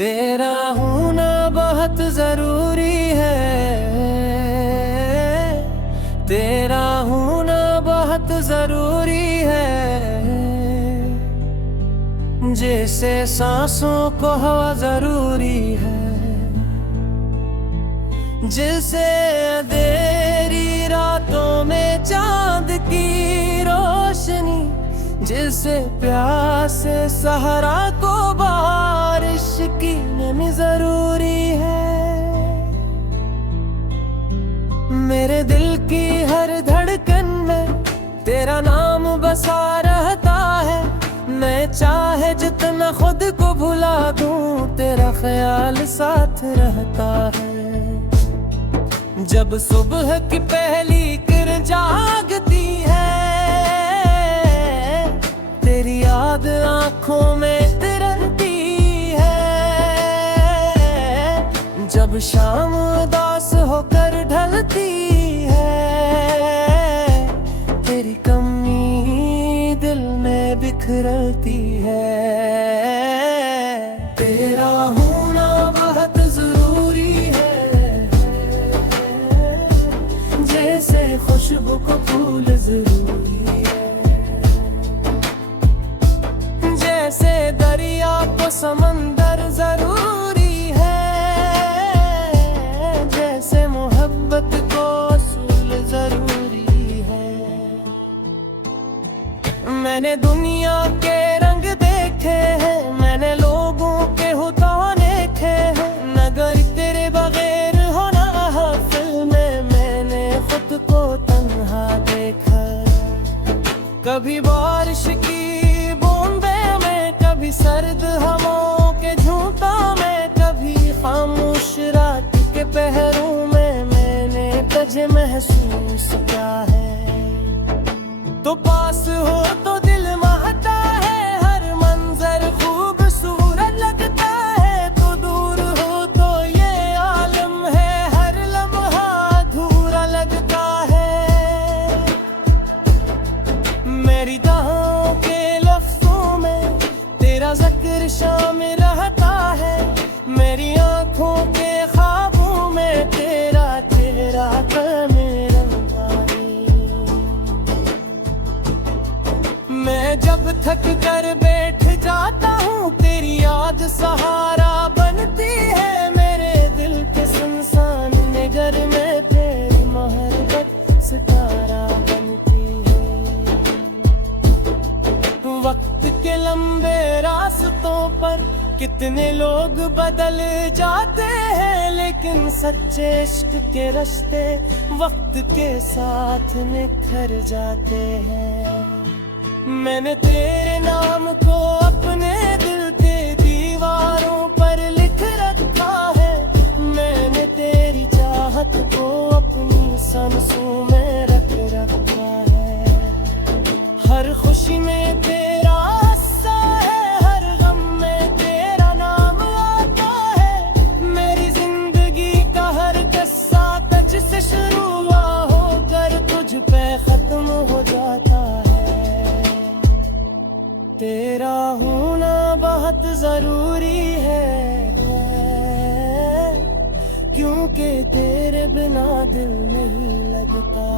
तेरा होना बहुत जरूरी है, तेरा होना बहुत जरूरी है। जैसे सांसों को हवा जरूरी है, जैसे अंधेरी रातों में चांद की रोशनी, जैसे प्यासे सहरा को बारिश की नमी जरूरी है। मेरे दिल की हर धड़कन में तेरा नाम बसा रहता है। मैं चाहे जितना खुद को भुला दूं, तेरा ख्याल साथ रहता है। जब सुबह की पहली किरण जागती है, तेरी याद आंखों में तिरंती है। जब शाम उदास होकर ढलती है, तेरी कमी दिल में बिखरती है। तेरा होना बहुत जरूरी है, जैसे खुशबू को फूल जरूरी है, जैसे दरिया को समंदर जरूरी है, जैसे मोहब्बत को असूल जरूरी है। मैंने दुनिया के रंग देखे हैं, मैंने लोगों के हुक्म देखे हैं, नगर तेरे बगैर होना महफिल में मैंने खुद को तन्हा देखा। कभी बारिश की बूंदे में, कभी सर्द हवाओं के झोंका में, कभी खामोश रात के पहरों में मैंने तुझे महसूस किया है। तो पास हो तो दिल महता है, हर मंजर खूबसूरत लगता है। तो दूर हो तो ये आलम है, हर लम्हा अधूरा लगता है। मेरी दाहों के लफ्जों में तेरा जिक्र शामिल रहता है, मेरी आंखों के ख्वाबों में तेरा चेहरा मैं जब थक कर बैठ जाता हूँ, तेरी याद सहारा बनती है। मेरे दिल के सुनसान नगर में तेरी मोहब्बत सितारा बनती है। वक्त के लंबे रास्तों पर कितने लोग बदल जाते हैं, लेकिन सच्चे इश्क के रिश्ते वक्त के साथ निखर जाते हैं। मैंने तेरे नाम को अपने दिल के दीवारों पर लिख रखा है, मैंने तेरी चाहत को अपनी सांसों में रख रखा है। हर खुशी में तेरा हिस्सा है, हर गम में तेरा नाम आता है। मेरी जिंदगी का हर किस्सा तुझसे शुरू हुआ होकर तुझ पे खत्म हो जाता है। तेरा होना बहुत जरूरी है, क्योंकि तेरे बिना दिल नहीं लगता।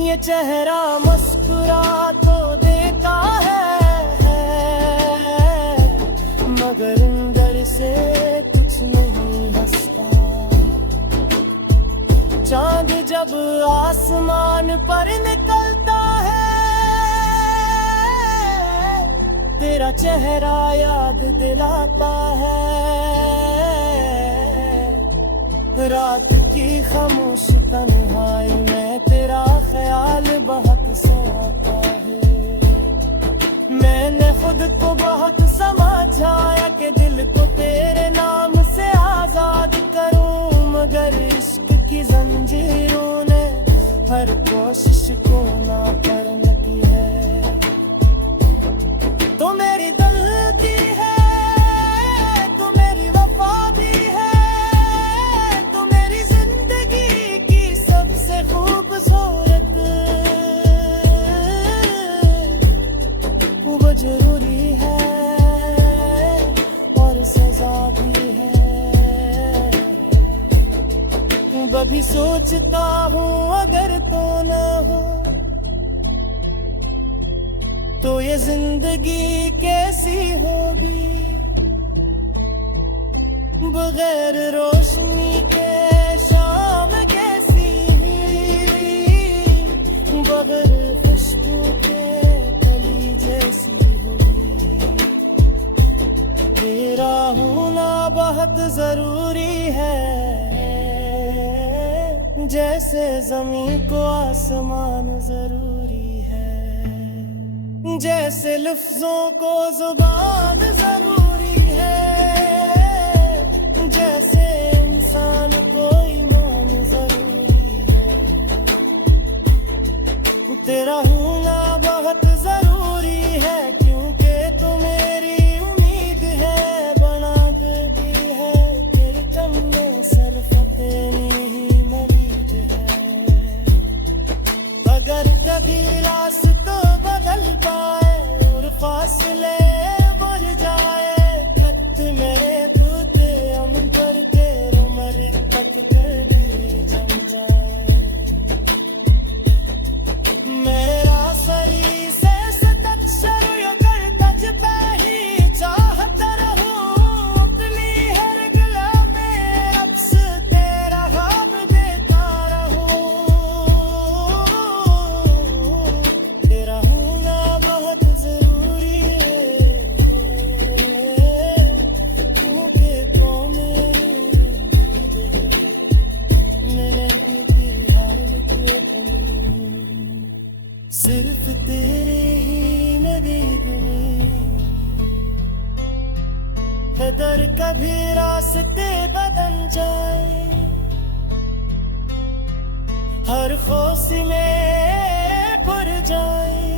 ये चेहरा मुस्कुरा तो देता है, मगर अंदर से कुछ नहीं हंसता। चांद जब आसमान पर निकलता है, तेरा चेहरा याद दिलाता है। रात की खामोशी तन्हाई में तेरा ख्याल बहुत सताता है। मैंने खुद को बहुत समझाया कि दिल को तेरे नाम से आजाद करूं, मगर इश्क की जंजीरों ने हर कोशिश को नाकाम की है। तो मेरी गलती है, तो मेरी वफा भी है, तो मेरी जिंदगी की सबसे खूबसूरत वो जरूरी है। कभी सोचता हूँ अगर तो ना हो तो ये जिंदगी कैसी होगी, बगैर रोशनी के शाम कैसी, बगैर खुशबू के कली जैसी होगी। तेरा होना बहुत जरूरी है, जैसे जमीन को आसमान जरूरी है, जैसे लफ्जों को जुबान जरूरी है, जैसे इंसान को ईमान जरूरी है। तेरा होना बहुत जरूरी है, क्योंकि तू मेरी उम्मीद है, बना देती है तेरे कन्ने सरफते ही मरीज है। अगर कभी रास्ता बदल पाए और फासले बढ़ जाए, खत मेरे टूटे अमन पर तेरे मर तक कर भी जम जाए। मेरा सरी से सतत शुरू कर तज पे ही चाहता रहूं, अपनी हर गला में अब्स तेरा ख्वाब देखता रहूं। तेरा होना बहुत जरूरी है, क्योंकि तो मेरे दिल हाल को सिर्फ तेरे ही नदीद में, अगर कभी रास्ते बदल जाए, हर खुशी में भर जाए,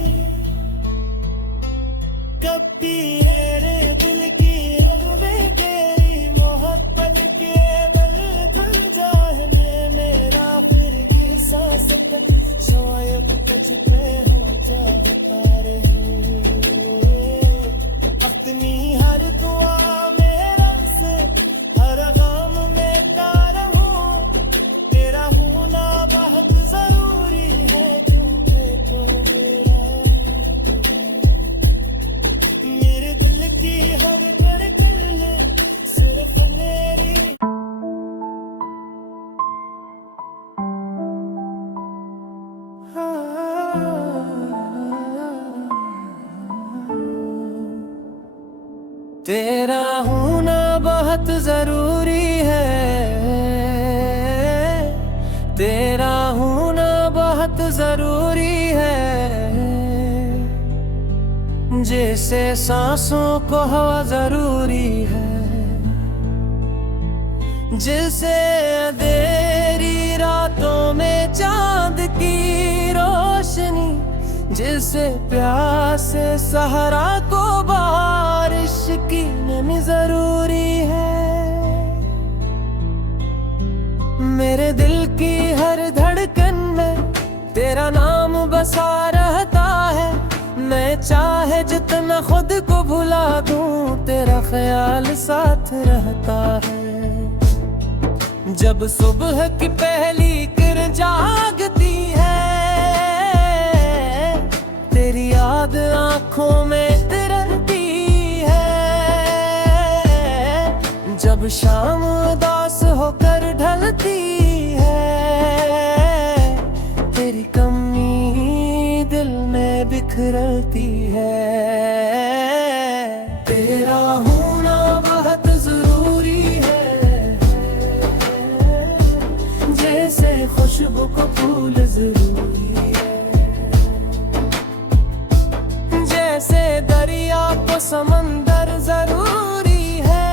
कभी मेरे दिल की रगें तेरी मोहब्बत के बल धुल जाए, मैं मेरा फिर की सांस तक शायद तुझ पे हो जाता रहे। अपनी हर दुआ मेरा से हर गम में रहूं, तेरा होना बहुत जरूरी है, क्योंकि तो मेरे दिल की हर धड़कन सिर्फ मेरी। तेरा होना बहुत जरूरी है, तेरा होना बहुत जरूरी है, जैसे सांसों को हवा जरूरी है, जैसे अंधेरी रातों में चांद की रोशनी, जैसे प्यासे सहरा को बारिश की नमी जरूरी है। मेरे दिल की हर धड़कन में तेरा नाम बसा रहता है, मैं चाहे जितना खुद को भुला दूं, तेरा ख्याल साथ रहता है। जब सुबह की पहली किरण जागती है, तेरी याद आंखों में तिरंती है, जब शाम उदास होकर ढलती है, तेरी कमी दिल में बिखरती है। तेरा होना बहुत जरूरी है, जैसे खुशबू को फूल जरूरी है, जैसे दरिया को समंदर जरूरी है,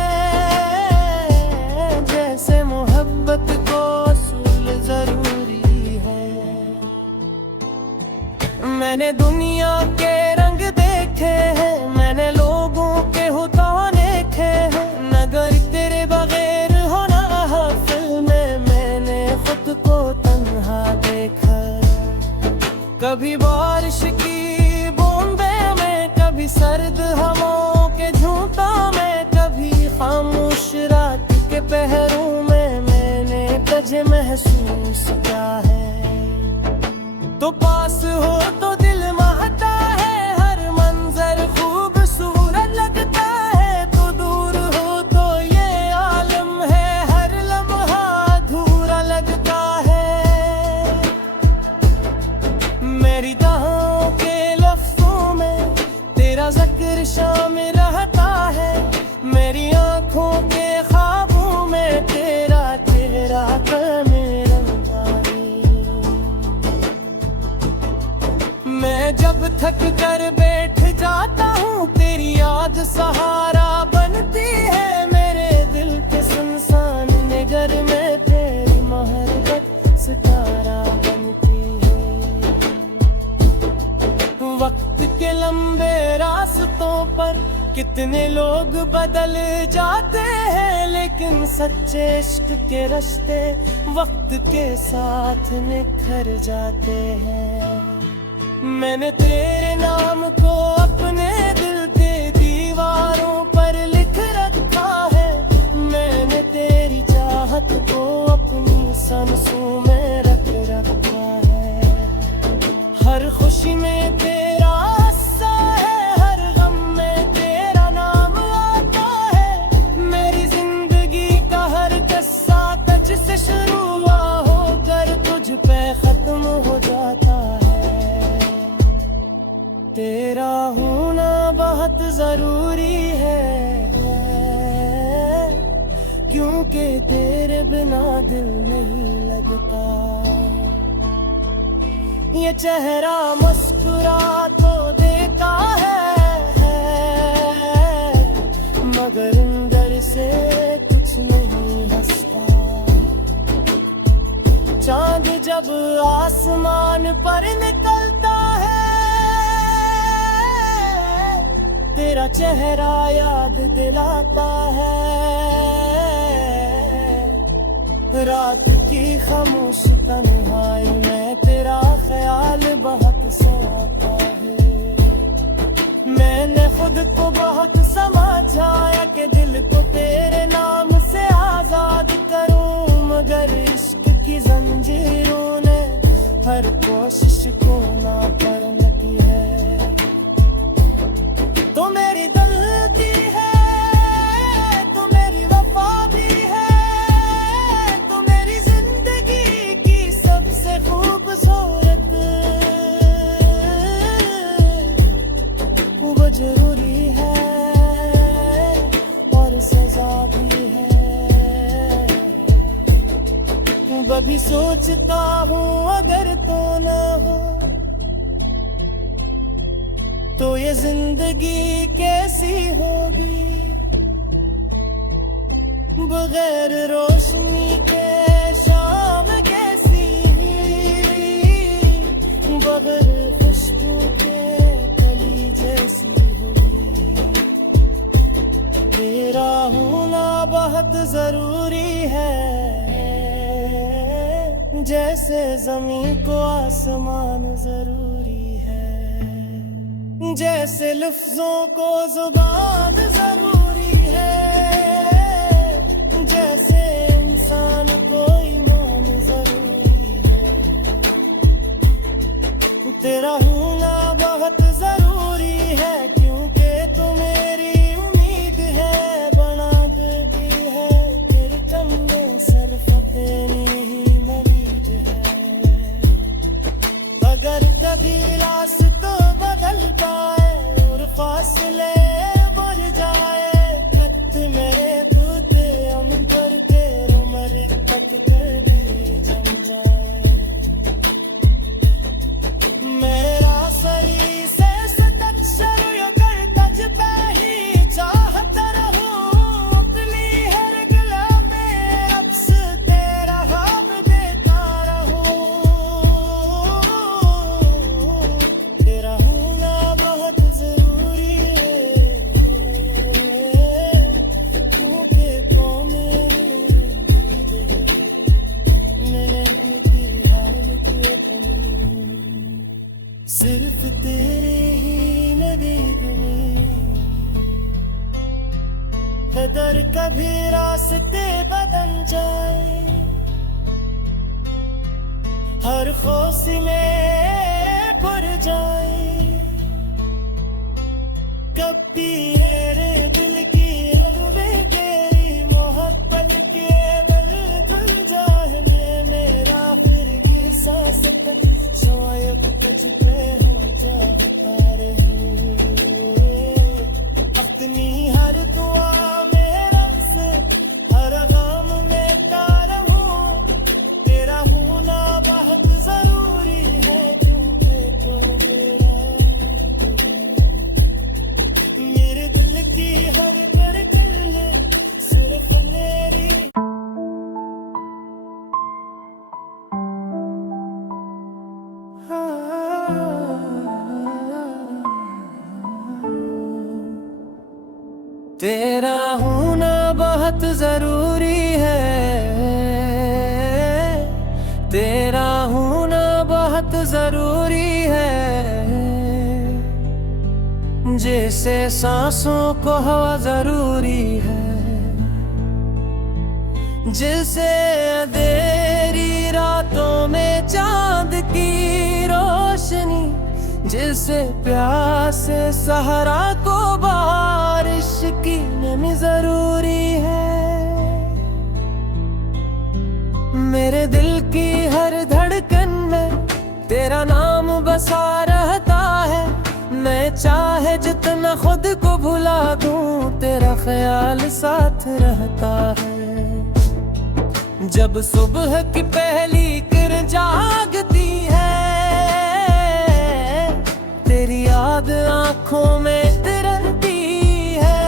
जैसे मोहब्बत को असूल जरूरी है। मैंने दुनिया के रंग देखे हैं, मैंने लोगों के होता देखे हैं, नगर तेरे बगैर होना हाफिल में मैंने खुद को तन्हा देखा। कभी बारिश की बूंदे में, कभी सर्द हवाओं के झूठा में, कभी खामोश रात के पहरों में मैंने ताजमहल महसूस क्या है। तो पास हो तो दिल महता है, हर मंजर खूबसूरत लगता है। तो दूर हो तो ये आलम है, हर लम्हा अधूरा लगता है। मेरी दाहों के लफ्ज़ों में तेरा ज़िक्र शामिल रहता है, मेरी आँखों के ख्वाबों में तेरा चेहरा मैं जब थक कर बैठ जाता हूँ, तेरी याद सहारा बनती है। मेरे दिल के सुनसान निगर में तेरी मोहब्बत सितारा बनती है। वक्त के लंबे रास्तों पर कितने लोग बदल जाते हैं, लेकिन सच्चे इश्क के रिश्ते वक्त के साथ निखर जाते हैं। मैंने तेरे नाम को अपने दिल के दीवारों पर लिख रखा है, मैंने तेरी चाहत को अपनी सांसों में रख रखा है। हर खुशी में तेरा हिस्सा है, हर गम में तेरा नाम आता है। मेरी जिंदगी का हर किस्सा तुझसे शुरू हुआ होकर तुझ पे खत्म हो जाता है। तेरा होना बहुत जरूरी है, क्योंकि तेरे बिना दिल नहीं लगता। ये चेहरा मुस्कुरा तो देता है, मगर अंदर से कुछ नहीं हंसता। चांद जब आसमान पर निकलता है, तेरा चेहरा याद दिलाता है। रात की खामोश तन्हाई में तेरा ख्याल बहुत सताता है। मैंने खुद को बहुत समझाया कि दिल को तेरे नाम से आजाद करूं, मगर इश्क की जंजीरों ने हर कोशिश को नाकाम की है। तो मेरी गलती है, तो मेरी वफा भी है, तो मेरी जिंदगी की सबसे खूबसूरत वो जरूरी है और सजा भी है। कभी सोचता हूँ अगर तो ना हो तो ये जिंदगी कैसी होगी, बगैर रोशनी के शाम कैसी, बगैर खुशबू के कली जैसी होगी। तेरा होना बहुत जरूरी है, जैसे जमीन को आसमान जरूरी है। जैसे लफ्जों को जुबान जरूरी है, जैसे इंसान को ईमान जरूरी है। तेरा होना बहुत जरूरी है, क्योंकि तू मेरी उम्मीद है। बना देती है तेरे चंदे सरफ तेरी ही मरीद है। अगर कभी रास्ता बदलता है और फासले बढ़ जाए, खत मेरे तुझे हम पर तेरो मरकत कर भी जम जाए। मेरा शरीर से सतक्षर यो कर तज पे ही चाहता रहूं, अपनी हर गला में रब्स तेरा हम देता रहूं। तेरा होना बहुत जरूरी है, क्योंकि तो मेरी मैंने तेरी हाल को अपनी सिर्फ तेरे ही नदीद में। अगर कभी रास्ते बदल जाए हर खोसले पर जाए, कभी मेरे दिल की गहरी मोहब्बत के दिल धुल जाए। मैं मेरा फिर की सांस तक शायद तुझ पे हो जा बता रहे। अपनी हर दुआ मेरा से हर गम में तार हूँ, तेरा होना बहुत जरूरी है, क्योंकि तो मेरे दिल की हर धड़कन सिर्फ मेरी। तेरा होना बहुत जरूरी है, तेरा होना बहुत जरूरी है, जैसे सांसों को हवा जरूरी है, जैसे अंधेरी रातों में चांद की रोशनी, जैसे प्यास सहरा को बारिश की नमी जरूरी है। मेरे दिल की हर धड़कन में तेरा नाम बसा रहता है, मैं चाहे जितना खुद को भुला दूं, तेरा ख्याल साथ रहता है। जब सुबह की पहली किरण जागती है, तेरी याद आंखों में तिरती है,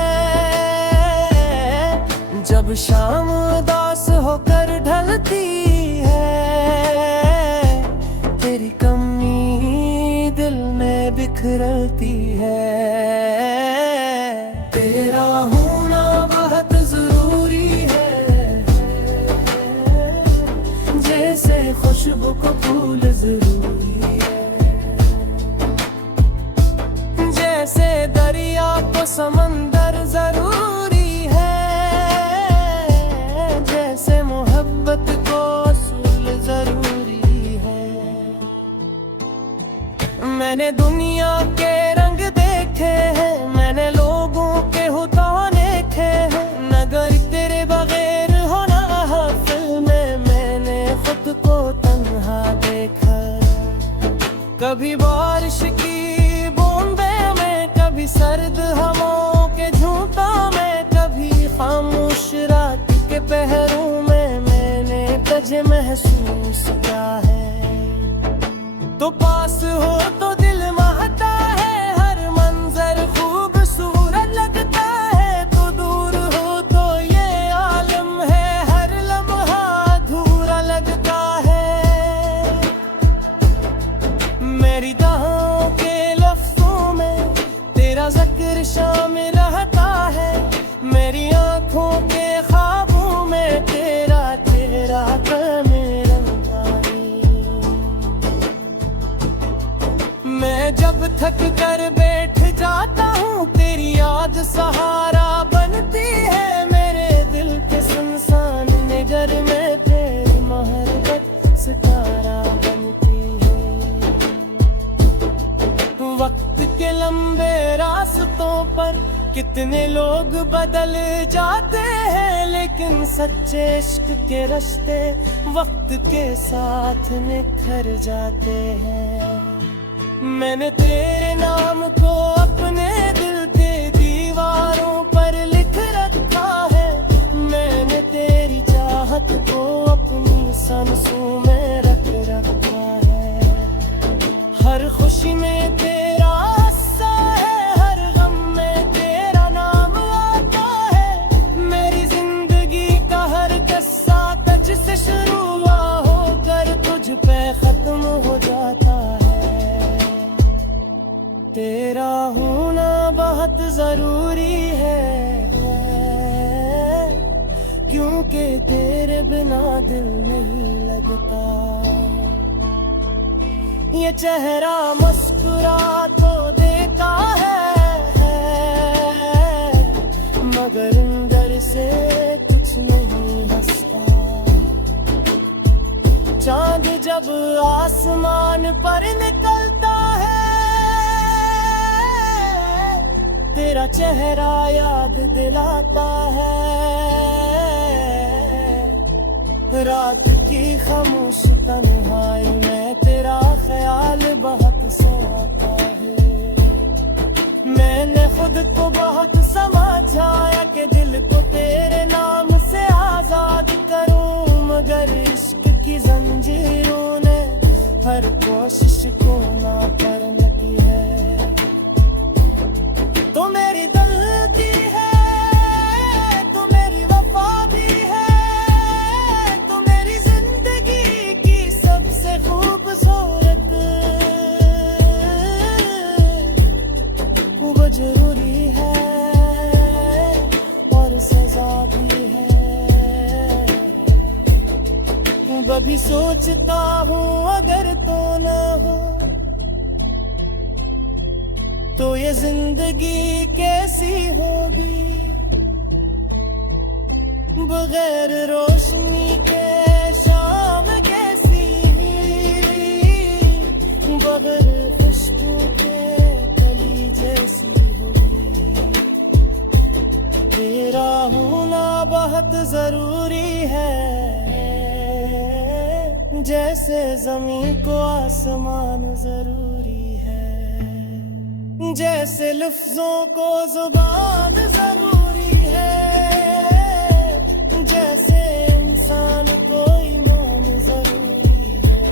जब शाम उदास होकर ढलती है, तेरी कमी दिल में बिखरती है। तेरा होना बहुत जरूरी है, जैसे खुशबू को फूल जरूरी है, जैसे दरिया को समंदर जरूरी है, जैसे मोहब्बत को असूल जरूरी है। मैंने दुनिया के रंग देखे हैं, मैंने लोगों के हुता देखे हैं, नगर तेरे बगैर होना हाफिल में मैंने खुद को तन्हा देखा। कभी बारिश की बूंदे में, कभी सर्द हवाओं के झोंका में, कभी खामोश रात के पहरों में मैंने तुझे महसूस किया है। तो पास हो तो दिल महता है, हर मंजर खूबसूरत लगता है, तो दूर हो तो ये आलम है, हर लम्हा अधूरा लगता है। मेरी दाहों के लफ्जों में तेरा जिक्र शामिल रहता है, मेरी आंखों के ख्वाबों में तेरा तेरा मैं जब थक कर बैठ जाता हूँ, तेरी याद सहारा बनती है, मेरे दिल के सुनसान निगर में तेरी मोहब्बत सितारा बनती है। वक्त के लंबे रास्तों पर कितने लोग बदल जाते हैं, लेकिन सच्चे इश्क के रास्ते वक्त के साथ निखर जाते हैं। मैंने तेरे नाम को अपने दिल के दीवारों पर लिख रखा है, मैंने तेरी चाहत को अपनी सांसों में रख रखा है। हर खुशी में तेरा हिस्सा है, हर गम में तेरा नाम आता है, मेरी जिंदगी का हर किस्सा तुझसे शुरू होकर तुझ पे खत्म हो जाता है। तेरा होना बहुत जरूरी है, क्योंकि तेरे बिना दिल नहीं लगता। ये चेहरा मुस्कुरा तो देता है, मगर अंदर से कुछ नहीं हंसता। चांद जब आसमान पर निकलता है तेरा चेहरा याद दिलाता है। रात की खामोश तन्हाई में तेरा ख्याल बहुत सताता है। मैंने खुद को बहुत समझाया कि दिल को तेरे नाम से आजाद करूं, मगर इश्क की जंजीरों ने हर कोशिश को नाकाम की है। तो मेरी गलती है, तो मेरी वफा भी है, तो मेरी जिंदगी की सबसे खूबसूरत वो जरूरी है और सजा भी है। कभी सोचता हूँ अगर तो न हो तो ये जिंदगी कैसी होगी। बगैर रोशनी के शाम कैसी, बगैर खुशबू के कली जैसी होगी। तेरा होना बहुत जरूरी है, जैसे जमीन को आसमान जरूरी है, जैसे लफ्जों को जुबान जरूरी है, जैसे इंसान को ईमान जरूरी है।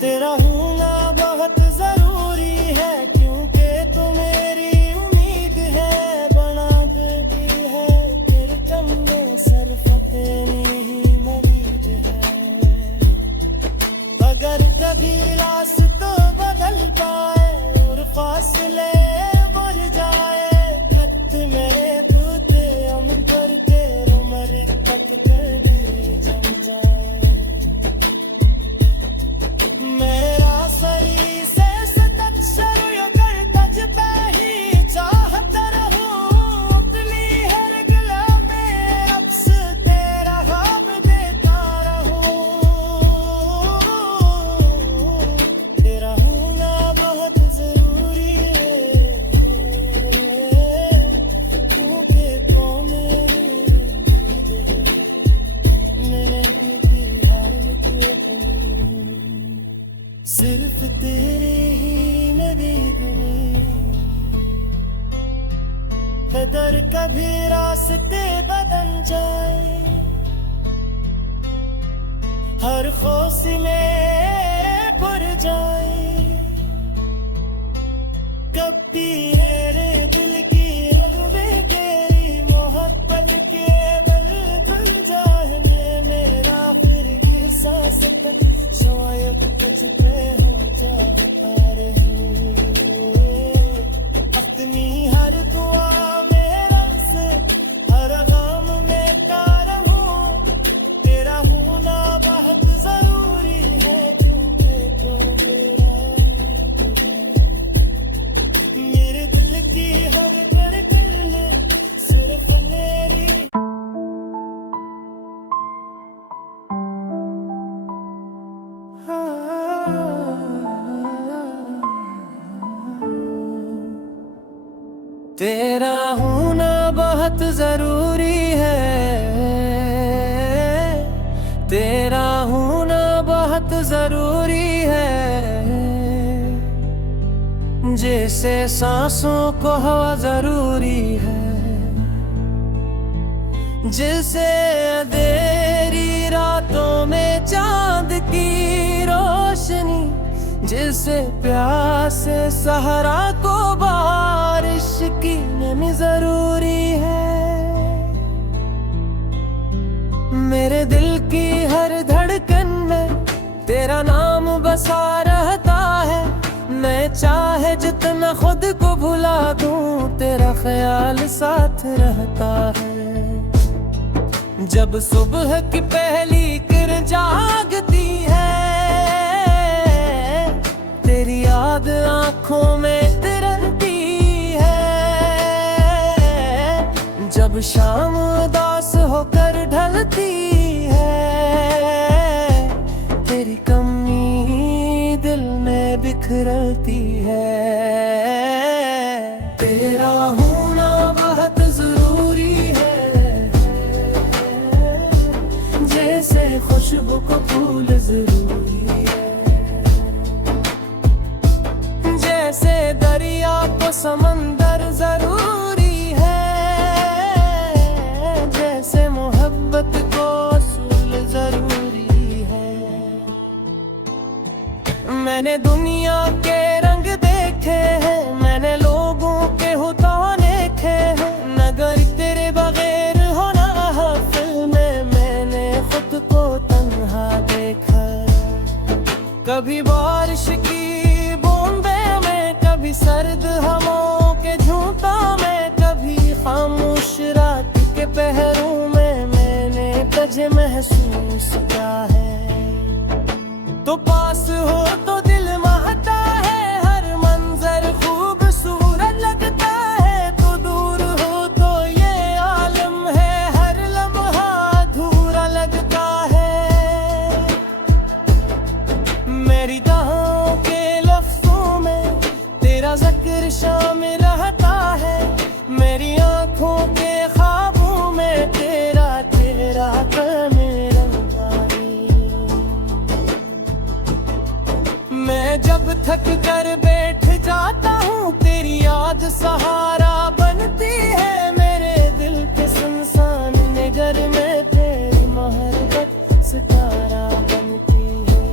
तेरा होना बहुत जरूरी है, क्योंकि तू मेरी उम्मीद है, बना देती है तेरे चंदे सर फतेनी ही मरीज है। अगर कभी रास्ता बदल पाए और फासले बढ़ जाए, खत मेरे टूटे अमन पर तेरे उम्र तक कर भी जम जाए। मेरा शरीर से सतत शरू करता जब ही चाहता रहूं, अपनी हर गला में अब्स तेरा हम देता रहूं। तेरा होना बहुत जरूरी है, क्योंकि कौन मैंने तेरी हालत अपनी सिर्फ तेरे ही नदीद में। अगर कभी रास्ते बदल जाए, हर हौसले पुर जाए, कभी मेरे दिल की रगबे तेरी मोहब्बत के बल धुल जाए। मेरा फिर की सांस तक शायद तुझ पे हो जाता रहे, अपनी हर दुआ मेरा से हर गम में रहूं। तेरा होना बहुत जरूरी है, क्योंकि तो मेरे दिल की हर धड़कन सिर्फ मेरी। तेरा होना बहुत जरूरी है, तेरा होना बहुत जरूरी है, जैसे सांसों को हवा जरूरी है, जैसे अंधेरी रातों में चांद की रोशनी, जैसे प्यासे सहरा को बारिश की नमी जरूरी है। मेरे दिल की हर धड़कन में तेरा नाम बसा रहता है। मैं चाहे जितना खुद को भुला दूं, तेरा ख्याल साथ रहता है। जब सुबह की पहली किरण जागती है, तेरी याद आंखों में तिरंती है। जब शाम उदास होकर ढलती है, खुशबू को फूल जरूरी है। जैसे दरिया को समंदर जरूरी है, जैसे मोहब्बत को असूल जरूरी है। मैंने दुनिया के रंग देखे हैं, मैंने लोगों के होता देखे हैं, नगर तेरे बगैर होना महफिल में मैंने खुद को तन्हा देखा। कभी बारिश की बूंदे में, कभी सर्द हवाओं के झूठा में, कभी खामोश रात के पहरों में मैंने तुझे महसूस किया है। तो पास हो तो दिल महता है, हर मंजर खूबसूरत लगता है, तो दूर हो तो ये आलम है, हर लम्हा अधूरा लगता है। मेरी दुआओं के लफ्जों में तेरा जिक्र शामिल रहता है, मेरी आंखों के ख्वाबों में तेरा चेहरा मैं जब थक कर बैठ जाता हूँ, तेरी याद सहारा बनती है। मेरे दिल के सुनसान नगर में तेरी मोहब्बत सितारा बनती है।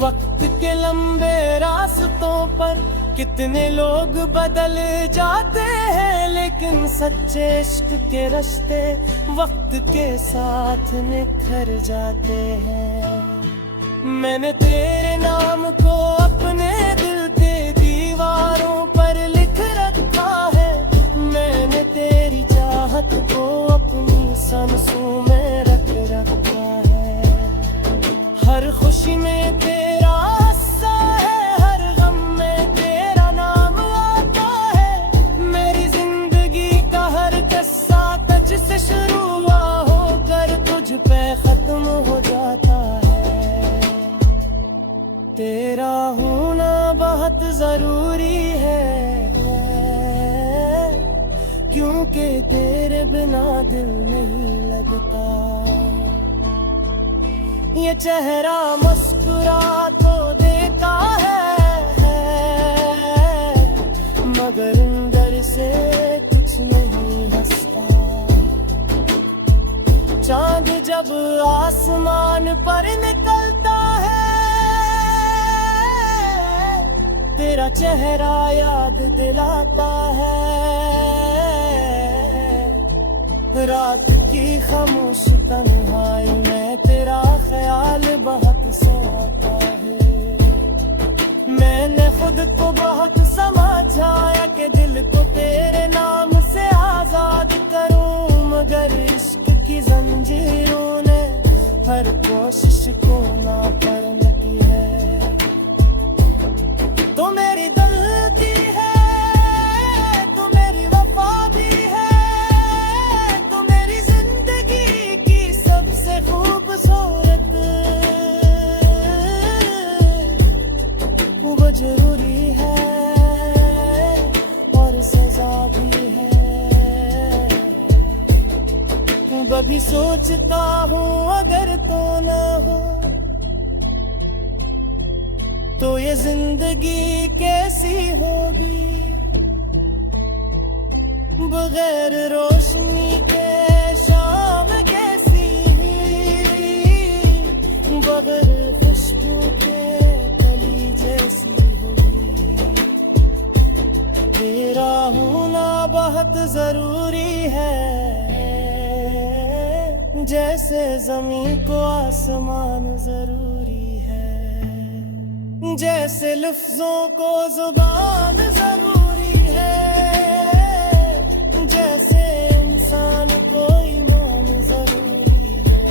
वक्त के लंबे रास्तों पर कितने लोग बदल जाते हैं, लेकिन सच्चे इश्क के रिश्ते वक्त के साथ निखर जाते हैं। मैंने तेरे नाम को अपने दिल के दीवारों पर लिख रखा है, मैंने तेरी चाहत को अपनी सांसों में रख रखा है। हर खुशी में तेरा हिस्सा है, हर गम में तेरा नाम आता है। मेरी जिंदगी का हर किस्सा तुझसे शुरू हुआ होकर तुझ पे खत्म हो जाता है। तेरा होना बहुत जरूरी है, क्योंकि तेरे बिना दिल नहीं लगता। ये चेहरा मुस्कुरा तो देता है, मगर अंदर से कुछ नहीं हंसता। चांद जब आसमान पर निकलता है, तेरा चेहरा याद दिलाता है। रात की खामोश तन्हाई में तेरा ख्याल बहुत सताता है। मैंने खुद को बहुत समझाया कि दिल को तेरे नाम से आजाद करूं, मगर इश्क की जंजीरों ने हर कोशिश को नाकाम की है। तो मेरी गलती है, तो मेरी वफा भी है, तो मेरी जिंदगी की सबसे खूबसूरत वो जरूरी है और सजा भी है। कभी सोचता हूँ अगर तो ना हो तो ये जिंदगी कैसी होगी, बगैर रोशनी के शाम कैसी, बगैर खुशबू के कली जैसी होगी। तेरा होना बहुत जरूरी है, जैसे जमीन को आसमान जरूरी है, जैसे लफ्जों को जुबान जरूरी है, जैसे इंसान को ईमान जरूरी है।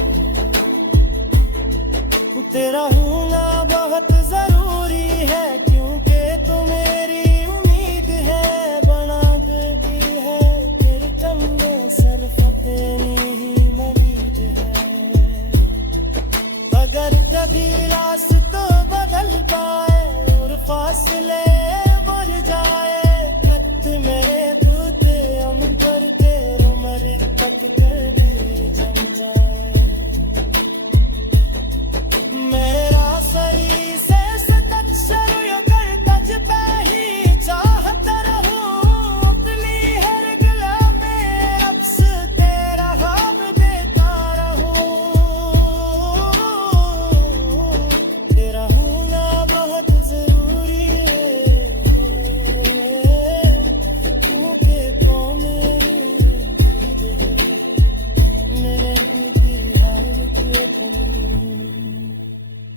तेरा होना बहुत जरूरी है, क्योंकि तू मेरी उम्मीद है, बना देती है तेरे कंधे सरफ तेरी ही मरीज है। अगर कभी रास्ता बदल पाए और फासले बढ़ जाए, खत मेरे टूटे हम पर तेरे मर तक कर भी जम जाए।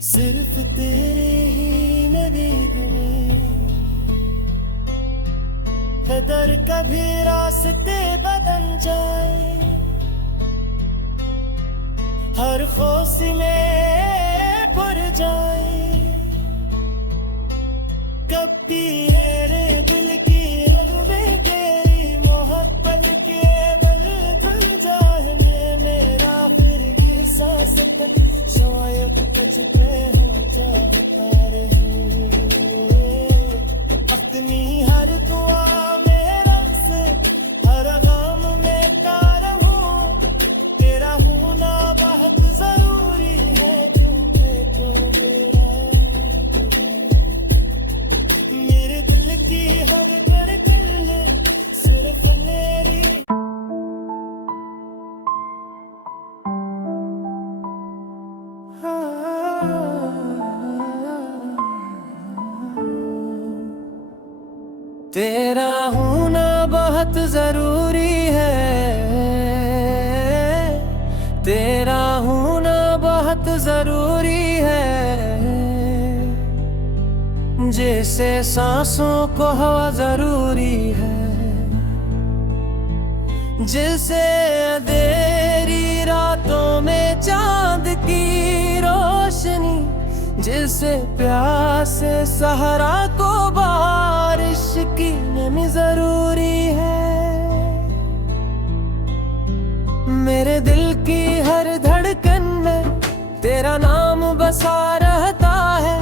सिर्फ तेरे ही नदीद में कदर कभी रास्ते बदल जाए, हर हौसले भर जाए, कभी मेरे दिल की रंगें तेरी मोहब्बत के बल धुल जाए। मैं मेरा फिर की सांस तक शायद तुझ पे हो जाए बता रही, अपनी हर दुआ मेरा से हर गम में तारा हूँ, तेरा होना बहुत जरूरी है क्योंकि तू मेरा है। मेरे दिल की हर धड़कन सिर्फ मेरी तेरा होना बहुत जरूरी है, तेरा होना बहुत जरूरी है, जैसे सांसों को हवा जरूरी है, जैसे अंधेरी रातों में चांद की रोशनी, जैसे प्यासे सहरा को बारिश की नमी जरूरी है। मेरे दिल की हर धड़कन में तेरा नाम बसा रहता है,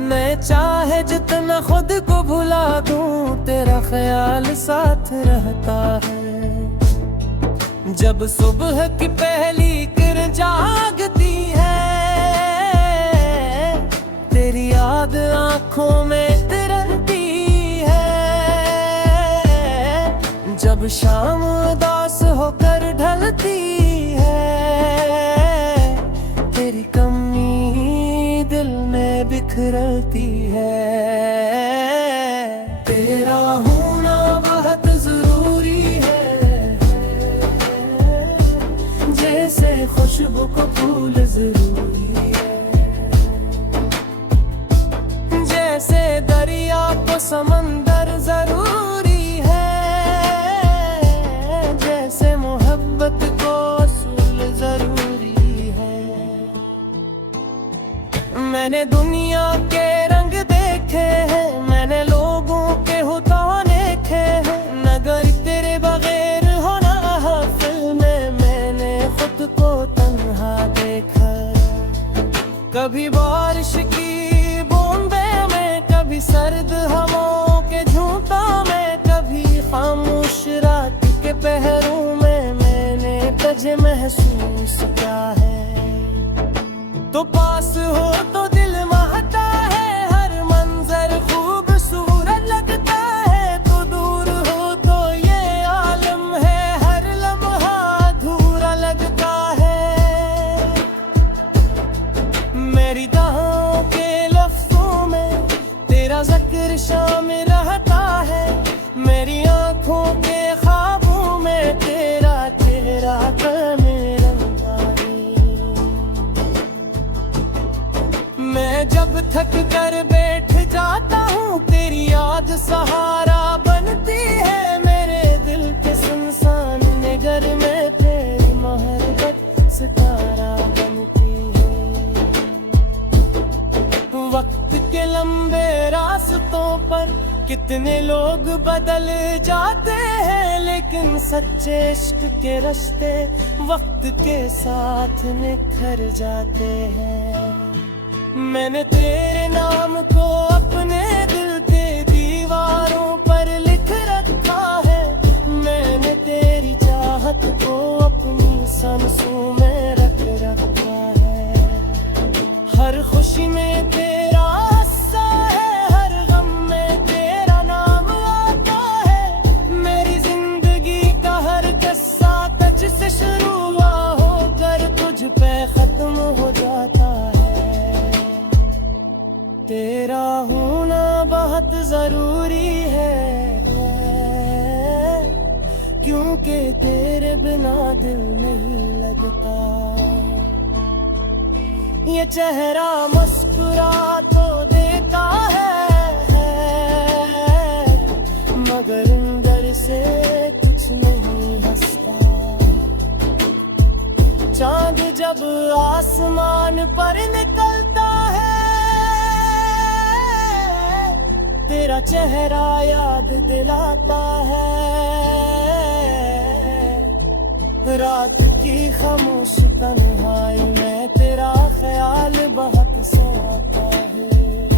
मैं चाहे जितना खुद को भुला दूं तेरा ख्याल साथ रहता है। जब सुबह की पहली किरण जागती है, तेरी याद आंखों में तिरंती है, जब शाम उदास होकर ढलती है, तेरी कमी दिल में बिखरती है। तेरा होना बहुत जरूरी है, जैसे खुशबू को फूल जरूरी है, जैसे दरिया को समंदर जरूरी है, जैसे मोहब्बत को असूल जरूरी है। मैंने दुनिया के रंग देखे हैं, मैंने लोगों के होता देखे हैं, नगर तेरे बगैर होना महफिल में मैंने खुद को तन्हा देखा। कभी बारिश की बूंदे में, कभी सर्द हवाओं के झूठा में, कभी खामोश रात के पहरों में मैंने तुझे महसूस किया है। तो पास हो तो दिल महता है, हर मंजर खूबसूरत लगता है, तो दूर हो तो ये आलम है, हर लम्हा अधूरा लगता है। मेरी दाहों के लफ्जों में तेरा जिक्र शामिल रहता है, मेरी आंखों के ख्वाबों में तेरा चेहरा मैं जब थक कर बैठ जाता हूँ, तेरी याद सहारा बनती है, मेरे दिल के सुनसान नगर में तेरी मोहब्बत सितारा बनती है। वक्त के लंबे रास्तों पर कितने लोग बदल जाते हैं, लेकिन सच्चे इश्क के रिश्ते वक्त के साथ निखर जाते हैं। मैंने तेरे नाम को अपने दिल के दीवारों पर लिख रखा है, मैंने तेरी चाहत को अपनी सांसों में रख रखा है। हर खुशी में तेरा हिस्सा है, हर गम में तेरा नाम आता है, मेरी जिंदगी का हर किस्सा तुझसे शुरू होकर तुझ पे खत्म हो जाता है। तेरा होना बहुत जरूरी है, क्योंकि तेरे बिना दिल नहीं लगता। ये चेहरा मुस्कुरा चुरा तो देता है, मगर अंदर से कुछ नहीं हंसता। चांद जब आसमान पर निकलता है, तेरा चेहरा याद दिलाता है। रात की खामोश तन्हाई में तेरा ख्याल बहुत सताता है।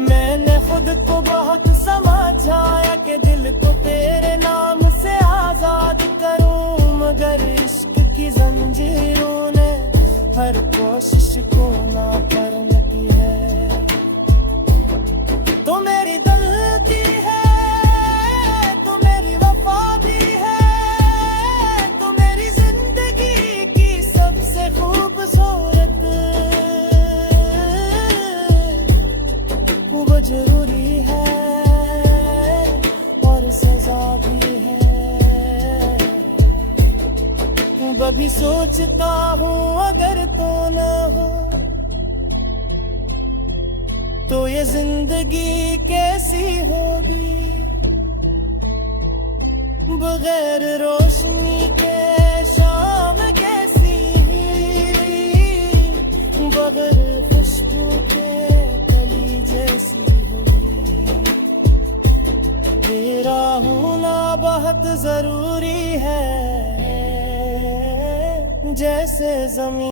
मैंने खुद को बहुत समझाया कि दिल को तेरे नाम से आजाद करूं, मगर इश्क की जंजीरों ने हर कोशिश को नाकाम की है। तो मेरी गलती है, तो मेरी वफा भी है, तो मेरी जिंदगी की सबसे खूबसूरत वो जरूरी है और सजा भी है। कभी सोचता हूँ अगर तो ना हो तो ये जिंदगी कैसी होगी, बगैर रोशनी के शाम कैसी, बगैर खुशबू के कली जैसी होगी। तेरा होना बहुत जरूरी है, जैसे जमीन